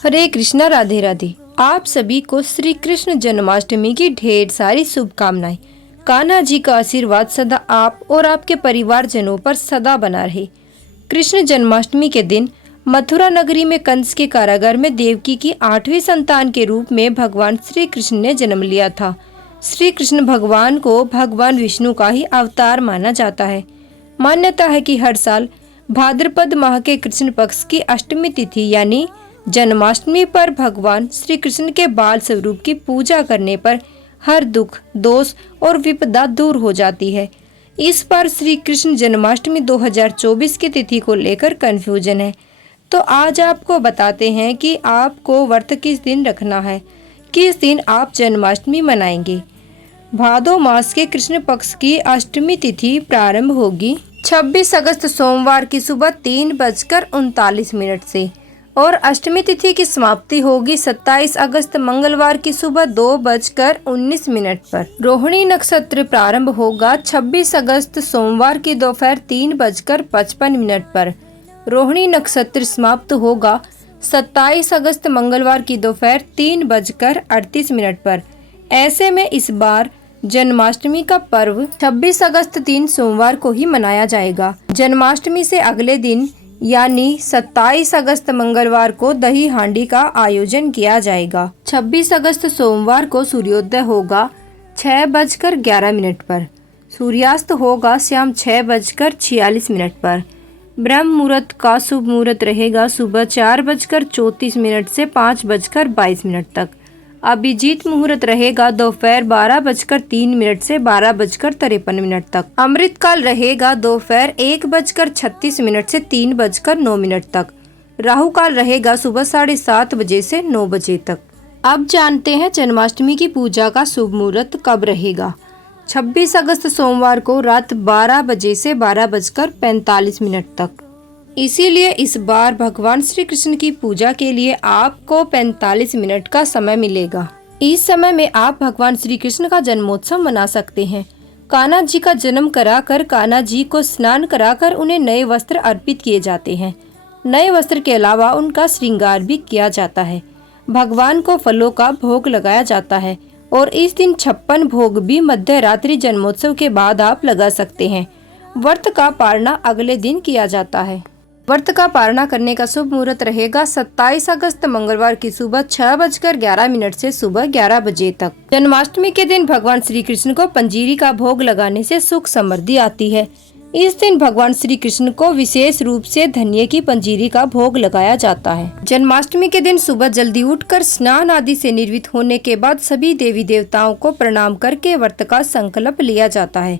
हरे कृष्णा, राधे राधे। आप सभी को श्री कृष्ण जन्माष्टमी की ढेर सारी शुभकामनाएं। कान्हा जी का आशीर्वाद सदा आप और आपके परिवारजनों पर सदा बना रहे। कृष्ण जन्माष्टमी के दिन मथुरा नगरी में कंस के कारागार में देवकी की 8वीं संतान के रूप में भगवान श्री कृष्ण ने जन्म लिया था। श्री कृष्ण भगवान को भगवान विष्णु का ही अवतार माना जाता है। मान्यता है कि हर साल भाद्रपद माह के कृष्ण पक्ष की अष्टमी तिथि यानी जन्माष्टमी पर भगवान श्री कृष्ण के बाल स्वरूप की पूजा करने पर हर दुख, दोष और विपदा दूर हो जाती है। इस बार श्री कृष्ण जन्माष्टमी 2024 की तिथि को लेकर कंफ्यूजन है, तो आज आपको बताते हैं कि आपको व्रत किस दिन रखना है, किस दिन आप जन्माष्टमी मनाएंगे। भादो मास के कृष्ण पक्ष की अष्टमी तिथि प्रारंभ होगी 26 अगस्त सोमवार की सुबह 3:39 से और अष्टमी तिथि की समाप्ति होगी 27 अगस्त मंगलवार की सुबह 2:19 पर। रोहिणी नक्षत्र प्रारंभ होगा 26 अगस्त सोमवार की दोपहर 3:55 पर। रोहिणी नक्षत्र समाप्त होगा 27 अगस्त मंगलवार की दोपहर 3:38 पर। ऐसे में इस बार जन्माष्टमी का पर्व 26 अगस्त 3 सोमवार को ही मनाया जाएगा। जन्माष्टमी से अगले दिन यानी 27 अगस्त मंगलवार को दही हांडी का आयोजन किया जाएगा। 26 अगस्त सोमवार को सूर्योदय होगा 6:11 पर। सूर्यास्त होगा शाम 6:46 पर। ब्रह्म मुहूर्त का शुभ मुहूर्त रहेगा सुबह 4:34 से 5:22 तक। अभिजीत मुहूर्त रहेगा दोपहर 12:03 से 12:53 तक। अमृत काल रहेगा दोपहर 1:36 से 3:09 तक। राहु काल रहेगा सुबह 7:30 बजे से 9 बजे तक। अब जानते हैं जन्माष्टमी की पूजा का शुभ मुहूर्त कब रहेगा। 26 अगस्त सोमवार को रात 12 बजे से 12:45 तक। इसीलिए इस बार भगवान श्री कृष्ण की पूजा के लिए आपको 45 मिनट का समय मिलेगा। इस समय में आप भगवान श्री कृष्ण का जन्मोत्सव मना सकते हैं। कान्हा जी का जन्म कराकर कान्हा जी को स्नान कराकर उन्हें नए वस्त्र अर्पित किए जाते हैं। नए वस्त्र के अलावा उनका श्रृंगार भी किया जाता है। भगवान को फलों का भोग लगाया जाता है और इस दिन 56 भोग भी मध्य रात्रि जन्मोत्सव के बाद आप लगा सकते हैं। व्रत का पालना अगले दिन किया जाता है। व्रत का पालना करने का शुभ मुहूर्त रहेगा 27 अगस्त मंगलवार की सुबह 6:11 से सुबह 11 बजे तक। जन्माष्टमी के दिन भगवान श्री कृष्ण को पंजीरी का भोग लगाने से सुख समृद्धि आती है। इस दिन भगवान श्री कृष्ण को विशेष रूप से धनिये की पंजीरी का भोग लगाया जाता है। जन्माष्टमी के दिन सुबह जल्दी उठकर स्नान आदि से निर्वित होने के बाद सभी देवी देवताओं को प्रणाम करके व्रत का संकल्प लिया जाता है।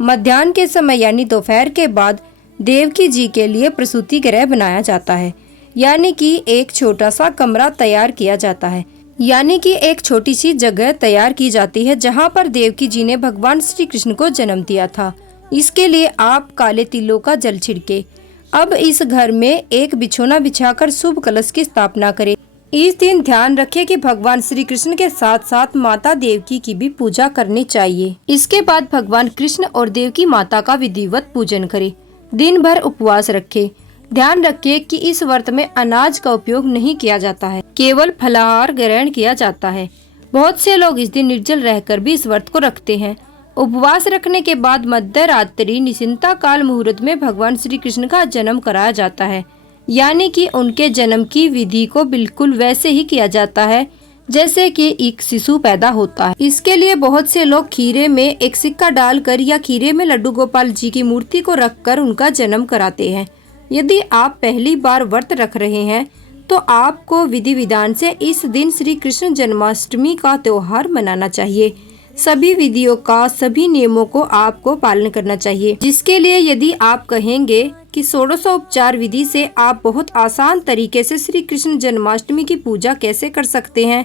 मध्याह्न के समय यानी दोपहर के बाद देवकी जी के लिए प्रसूति गृह बनाया जाता है, यानी कि एक छोटा सा कमरा तैयार किया जाता है, यानी कि एक छोटी सी जगह तैयार की जाती है जहां पर देवकी जी ने भगवान श्री कृष्ण को जन्म दिया था। इसके लिए आप काले तिलों का जल छिड़के। अब इस घर में एक बिछोना बिछाकर शुभ कलश की स्थापना करें। इस दिन ध्यान रखें कि भगवान श्री कृष्ण के साथ साथ माता देवकी की भी पूजा करनी चाहिए। इसके बाद भगवान कृष्ण और देवकी माता का विधिवत पूजन करें। दिन भर उपवास रखें। ध्यान रखिए कि इस व्रत में अनाज का उपयोग नहीं किया जाता है, केवल फलाहार ग्रहण किया जाता है। बहुत से लोग इस दिन निर्जल रहकर भी इस व्रत को रखते हैं। उपवास रखने के बाद मध्य रात्रि निशिंता काल मुहूर्त में भगवान श्री कृष्ण का जन्म कराया जाता है, यानी कि उनके जन्म की विधि को बिल्कुल वैसे ही किया जाता है जैसे कि एक शिशु पैदा होता है। इसके लिए बहुत से लोग खीरे में एक सिक्का डालकर या खीरे में लड्डू गोपाल जी की मूर्ति को रखकर उनका जन्म कराते हैं। यदि आप पहली बार व्रत रख रहे हैं तो आपको विधि विधान से इस दिन श्री कृष्ण जन्माष्टमी का त्योहार मनाना चाहिए। सभी विधियों का, सभी नियमों को आपको पालन करना चाहिए, जिसके लिए यदि आप कहेंगे कि षोडशोपचार विधि से आप बहुत आसान तरीके से श्री कृष्ण जन्माष्टमी की पूजा कैसे कर सकते हैं,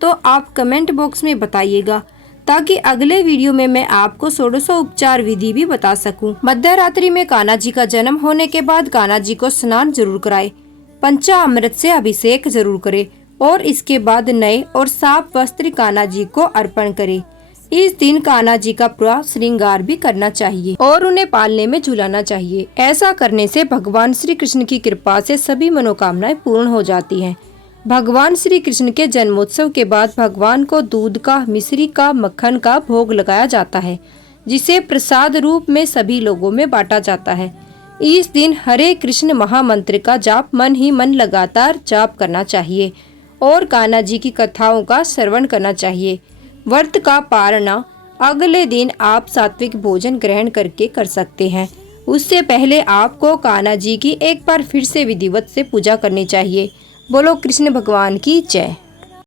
तो आप कमेंट बॉक्स में बताइएगा, ताकि अगले वीडियो में मैं आपको षोडशोपचार विधि भी बता सकूं। मध्य रात्रि में कान्हा जी का जन्म होने के बाद कान्हा जी को स्नान जरूर कराए, पंचामृत से अभिषेक जरूर करे और इसके बाद नए और साफ वस्त्र कान्हा जी को अर्पण करे। इस दिन कान्हा जी का पूरा श्रृंगार भी करना चाहिए और उन्हें पालने में झुलाना चाहिए। ऐसा करने से भगवान श्री कृष्ण की कृपा से सभी मनोकामनाएं पूर्ण हो जाती हैं। भगवान श्री कृष्ण के जन्मोत्सव के बाद भगवान को दूध का, मिश्री का, मक्खन का भोग लगाया जाता है, जिसे प्रसाद रूप में सभी लोगों में बांटा जाता है। इस दिन हरे कृष्ण महामंत्र का जाप मन ही मन लगातार जाप करना चाहिए और कान्हा जी की कथाओं का श्रवण करना चाहिए। व्रत का पारणा अगले दिन आप सात्विक भोजन ग्रहण करके कर सकते हैं। उससे पहले आपको कान्हा जी की एक बार फिर से विधिवत से पूजा करनी चाहिए। बोलो कृष्ण भगवान की जय।